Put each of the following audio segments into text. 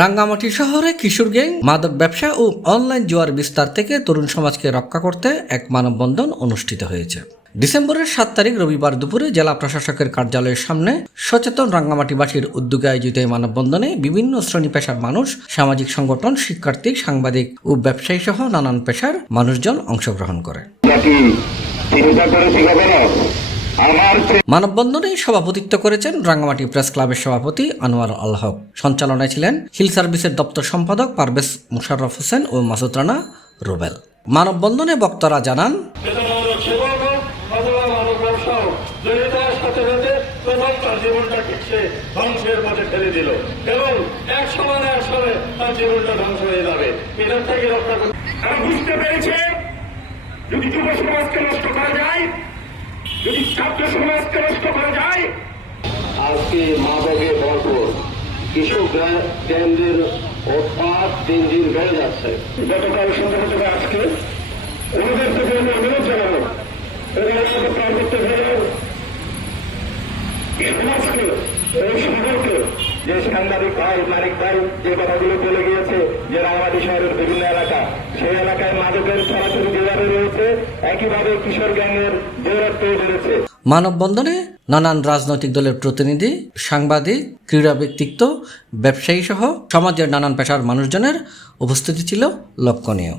রাঙ্গামাটি শহরে কিশোর গ্যাং, মাদক ব্যবসা ও অনলাইন জুয়ার বিস্তার থেকে তরুণ সমাজকে রক্ষা করতে এক মানববন্ধন অনুষ্ঠিত হয়েছে। ডিসেম্বরের 7 তারিখ রবিবার দুপুরে জেলা প্রশাসকের কার্যালয়ের সামনে সচেতন রাঙ্গামাটিবাসীর উদ্যোগে আয়োজিত এই মানববন্ধনে বিভিন্ন শ্রেণী পেশার মানুষ, সামাজিক সংগঠন, শিক্ষার্থী, সাংবাদিক ও ব্যবসায়ী সহ নানান পেশার মানুষজন অংশগ্রহণ করে। মানববন্ধনে সভাপতিত্ব করেছেন রাঙ্গামাটি প্রেস ক্লাবের সভাপতি আনোয়ার আল হক। সঞ্চালনায় ছিলেন হিল সার্ভিসের দপ্তর সম্পাদক পারভেজ মোশাররফ হোসেন ও মাসুদ রানা রুবেল। মানববন্ধনে বক্তারা জানান, ধ্বংসের পথে ফেলে দিল এবং এক সময় তার জীবনটা ধ্বংস হয়ে যাবে। এটার থেকে রক্ষা করতে তারা বুঝতে পেরেছে, যদি যুব সমাজকে নষ্ট করা যায়, যদি ছাত্র সমাজকে নষ্ট করা যায়। আজকে মাদকে ভরপুর কিশোর গ্যাংদের উৎপাত দিন দিন বেড়ে যাচ্ছে। গতকাল সন্ধ্যা থেকে আজকে ওদের থেকে আমি অনুরোধ জানাবো, পার্বত্য জেলার সমাজকে এই শহরকে, যে সাংবাদিক ভাই, মালিক ভাই যে কথাগুলো বলে গিয়েছে যে রাঙ্গামাটি শহরের বিভিন্ন এলাকা, সেই এলাকায় মাদকের সরাসরি যেভাবে রয়েছে একইভাবে কিশোর গ্যাংয়ের দৌরাত্ম্য বেড়েছে। মানববন্ধনে নানান রাজনৈতিক দলের প্রতিনিধি, সাংবাদিক, ক্রীড়া ব্যক্তিত্ব, ব্যবসায়ী সহ সমাজের নানান পেশার মানুষজনের উপস্থিতি ছিল লক্ষণীয়।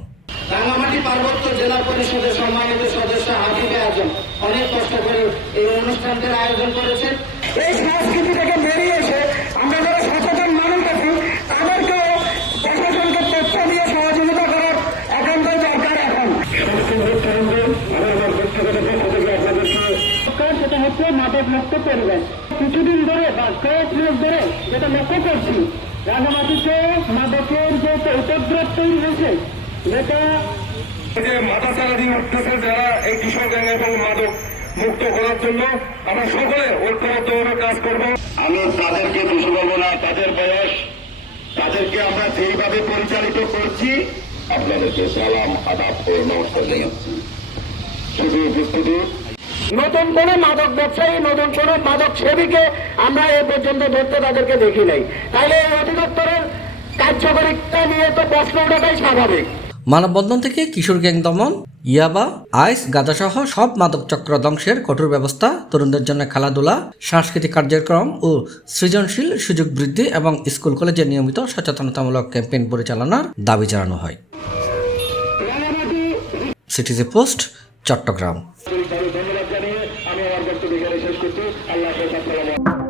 রাঙ্গামাটি পার্বত্য জেলা পরিষদের সম্মানিত সদস্য হাফিজ আজম অনেক কষ্ট করে এই অনুষ্ঠানটির আয়োজন করেছেন। এই সংস্কৃতি থেকে বেরিয়ে এসে আমরা যারা সচেতন মানুষ আছি তাদেরকেও প্রশাসনকে তথ্য দিয়ে সহযোগিতা করার একান্তই দরকার। এখন সেটা হচ্ছে মাদক মুক্ত পরিবেশ। কিছুদিন ধরে বা কয়েক মাস ধরে যেটা লক্ষ্য করছি, রাঙ্গামাটিতে মাদকের যে উপদ্রব তৈরি হয়েছে, যেটা মাদাচারাধীন উঠতেছে যারা এই কিশোর গ্যাং এবং মাদক মুক্ত করার জন্য আমরা সকলে ঐক্যবদ্ধভাবে কাজ করব। আমি তাদেরকে দোষ বলবো না, তাদের বয়স, তাদেরকে আমরা যেইভাবে পরিচালিত করছি। আপনাদেরকে সালাম, আদাব ও নমস্কার জানাচ্ছি। শুধু উপস্থিতি নতুন কোনো মাদক ব্যবসায়ী, নতুন কোনো মাদক সেবীকে আমরা এ পর্যন্ত ধরতে তাদেরকে দেখি নাই। তাইলে এই অধিদপ্তরের কার্যকারিতা নিয়ে তো প্রশ্ন ওঠাটাই স্বাভাবিক। মানববন্ধন থেকে কিশোর গ্যাং দমন, ইয়াবা, আইস, গাঁজাসহ সব মাদক চক্র ধ্বংসের কঠোর ব্যবস্থা, তরুণদের জন্য খেলাধুলা, সাংস্কৃতিক কার্যক্রম ও সৃজনশীল সুযোগ বৃদ্ধি এবং স্কুল কলেজে নিয়মিত সচেতনতামূলক ক্যাম্পেইন পরিচালনার দাবি জানানো হয়। CTG post, Chittagong. ধন্যবাদ জানিয়ে আমি আমার বক্তব্য শেষ করছি। আল্লাহ হাফেজ।